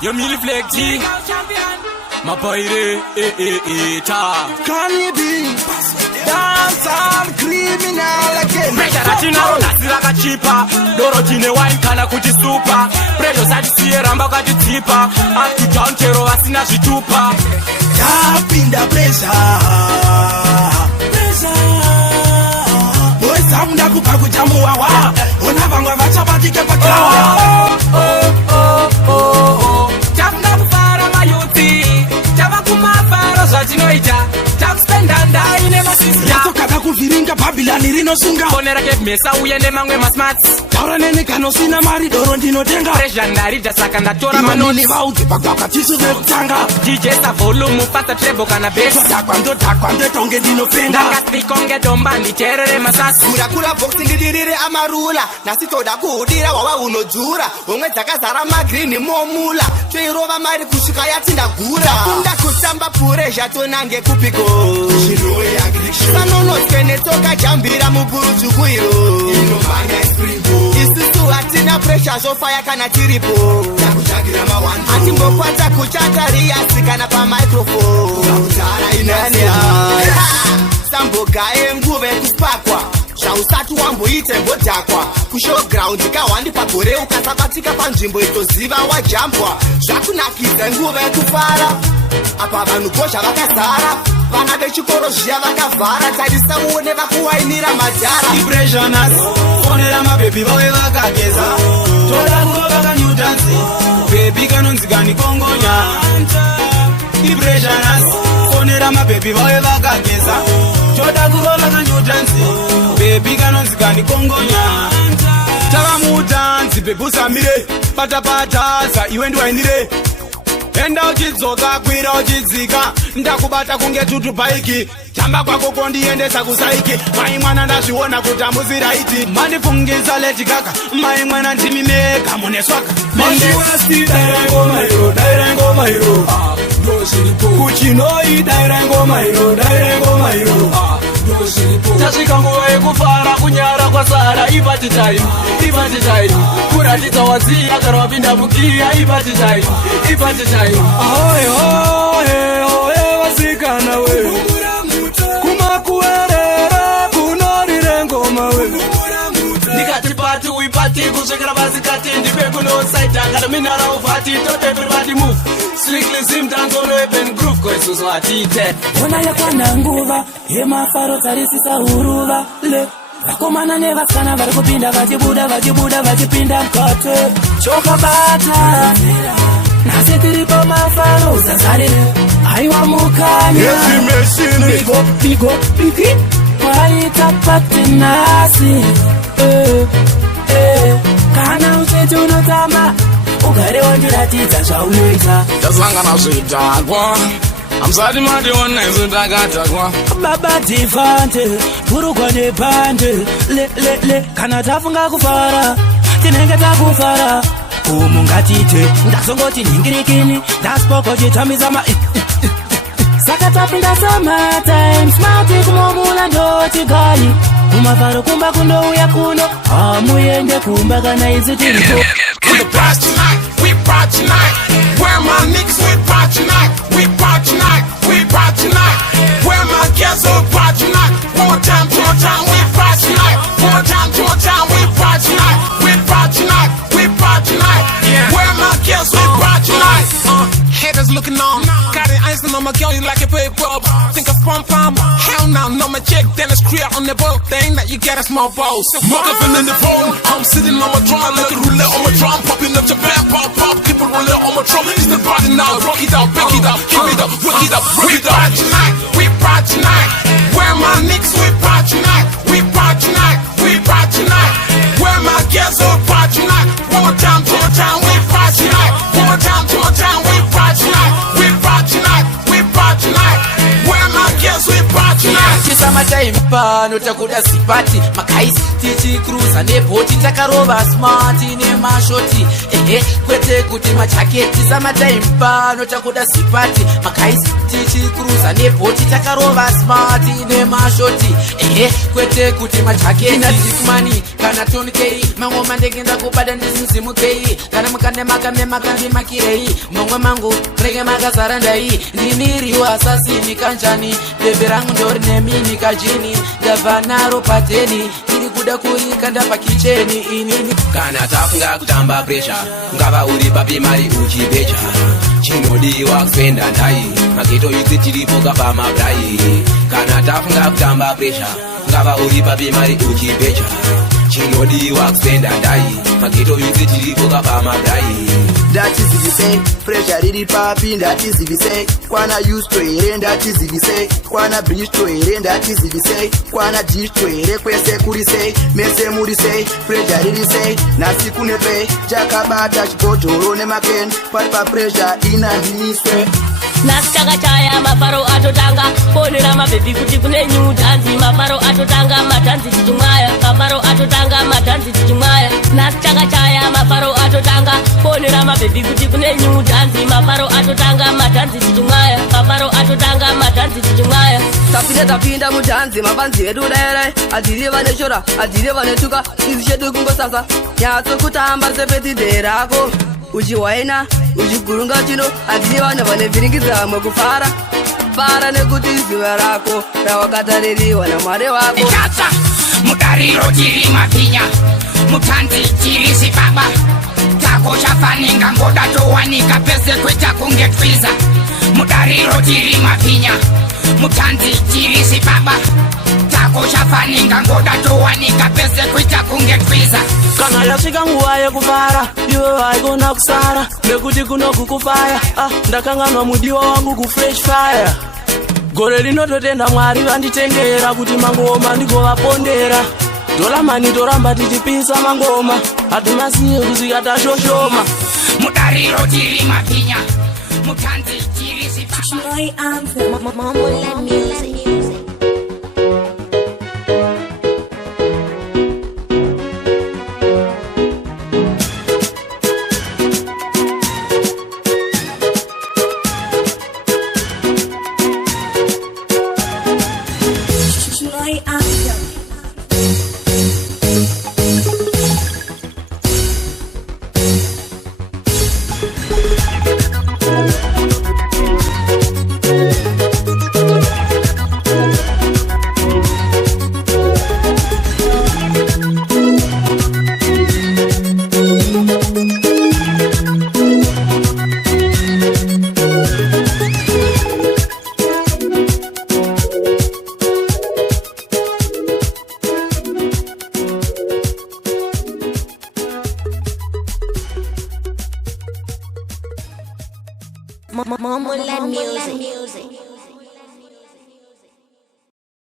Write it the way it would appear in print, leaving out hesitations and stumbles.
Yo me reflect G my boy ta Caribbean dance and criminal again. pressure achinaro nasira kachipa doro tine wine kana kuti super pressure zati ramba kwatitsipa up to down chero vasina zvitupa yapinda pressure boys amunda kupa kutambuwa wa ona vamwe vachabatike paklawa takuna kufara mayuti tava kumafaro zvatinoita takuspenda ndai nemasista yatokada kuvhiringa bhabhilani rinosunga fonera kevmesa uye nemamwe masmats taura nenekanosina mari doro ndinotenga pressure ndaridha saka ndatora manoni vaudze pagwakatisu vekutanga DJ sa volume fasta treble kana bass ndodhakwa ndotonge ndinofenda ndakasikonge domba nditerere masasi kurakura boxi ndidirire amarula nasi toda kuudira wawa unodzura homwe dzakazara magrini momula toirova mari kusvika yatsinda gura kunda kutamba puresha tonange kupiko sanonotwe netoka jambira muburudzukuro isusu hatina presha zofaya kana tiripo hatimbokwanza kuchata riyasi kana pamicrofone sambogaye nguve kuspakwa zvausati wamboite mbodhakwa kushowground kahwandi pagore ukasabatika panzvimbo itoziva wajambwa zvakunakidza nguva yekufara apa vanhu gozha vakazara vana vechikoro zviya vakavhara tarisa uone vakuwainira madhara ipressionas fonera mabhebhi vave vakageza toda kurova kanyutanzi bhebhi kanonzikani kongonya ipressionas fonera mabhebhi vave vakageza toda kurova kanyutanzi bhebhi kanonzikani kongonya tava mutanzi bhebhi usamire patapataza iwe ndiwainire enda uchidzoka kwira uchidzika ndakubata kunge tutu bhaiki tamba kwako kondiendesa kusaiki mai mwana ndazviona kuti amuziraiti mandifungisa leti kaka mai mwana ndimi mega muneswaka kuchinoi dairangomairo tasvika nguva yekufara kunyara kwasara ipati time kuratidza waziya kana wapinda mukiya ipati time vasikana we kumakuerera kunorire ngoma we ndikati pati uipati kusvikira vasikati ndipe kunosaita kana minara ufati tot everybody move strictly sim dance on open group koisusu hatite ona yakwana nguva yemafaro tarisisa huruva le vakomana nevasikana vari kupinda vachibuda vachipinda mukate chokabata nasi tiripo mafaro uzazarire aiwa mukanya bigo waita pati nasi kana uchiti unotama ugare wandiratidza zvaunoita tasangana zvidhakwa amsati mationa isu takatakwa baba divante burukwa nebhande le kana tafunga kufara tinenge takufara umu ngatite ndazongoti nhingirikini ndasipokochitambisa saka tapinda sometimes mati kumomula ndoti gali kumavharo kumba kundouya kuno hamuende kumba kana isu tiripo We brought tonight, we brought tonight. Where my niggas, we brought tonight. We brought tonight, we brought tonight. Where my girls, we brought tonight. One time, we brought tonight. One time, we brought tonight. We brought tonight, we brought tonight. Where my girls, we brought tonight. Haters looking on, got it icing on my girl, you like a paper. Think of pom-pom, hell no my chick, then it's clear on the boat. Thing that you get a small balls. Motherfucking in the phone, I'm sitting on my drum, like a roulette on my drum. Popping up Japan, pop, keep it rolling on my drum. It's the body now, rock it out, back it up, give it up, work it up, we brought tonight, we brought tonight. Where my niggas, we brought tonight, we brought tonight, we brought tonight. Where my girls, we brought tonight. One time, we brought tonight. One time, we brought tonight. We brought tonight, we brought tonight. Where my girls, we brought tonight. Summertime pano takuda sipati makaisi tichikruza nebhoti takarova smart nemashoti kwete kuti majaketi. Summertime pano takuda sipati makaisi cruiser nebhoti takarova smart nemashoti kwete kuti majaketi nadikmani kana tonkei mamwe mandegenda kubada ndisinzimukei kana mukanemakandimakandimakirei mamwe mangu rege makazara ndai ndimiriwo asasini kanjani bebe rangu ndori nemini kajini ndabva naro pateni iri kuda kurika ndapa kicheni inini kana tafunga kutamba pressure ngava uri papimari uchipecha chinodiwa kupenda ndai maketo yudzi tiripo kapa mabrai kana tafunga kutamba pressure ngava uri papimari uchipecha chinodiwa kupenda ndai maketo yudzi tiripo kapa mabrai ndatizivise pressure riri papi ndatizivise kwana yusto here ndatizivise kwana bristo here ndatizivise kwana disto here kwese kurise mese murise pressure riri sei nasi kunepe chakabata chibhodhoro nemaken pari papressure inandiniswe nasi takachaya mafaro atotanga fonera mabhebhi kuti kune new dhanzi mafaro atotanga madhanzi tichimwaya mafaro atotanga madhanzi tichimwaya nasi takachaya mafaro atotanga fonera mabhebhi kuti kune new dhanzi mafaro atotanga madhanzi tichimwaya mafaro atotanga madhanzi tichimwaya tapinda mudhanzi mabanzi edu daere adiri vane shora adiri vane tuka izi chedu kungosasa nyatso kutamba sepetidherako uchiwaina uchigurunga chino adiri vane vane vhiringiza mwekufara fara nekuti ziva rako rawakataririwa namwari wako ikatsa mudariro tiri mapinya mutanzi tiri zibaba tako chafaninga ngoda towanika pese kweta kunge twiza mudariro tiri mapinya mutanzi tiri zibaba tako chafaninga ngoda towanika pese kweta kunge twiza kana yasvika nguva yekufara iwe vaikona kusara nekuti kunogukufaya ndakanganwa mudiwa wangu kufresh fire gore rinototenda mwari vanditendera kuti mangoma ndigovapondera dolamani toramba tichipisa mangoma hatimasiye kusvika tashoshoma mudariro tiri mapinya mutanzi tiri zibaba Momoland music.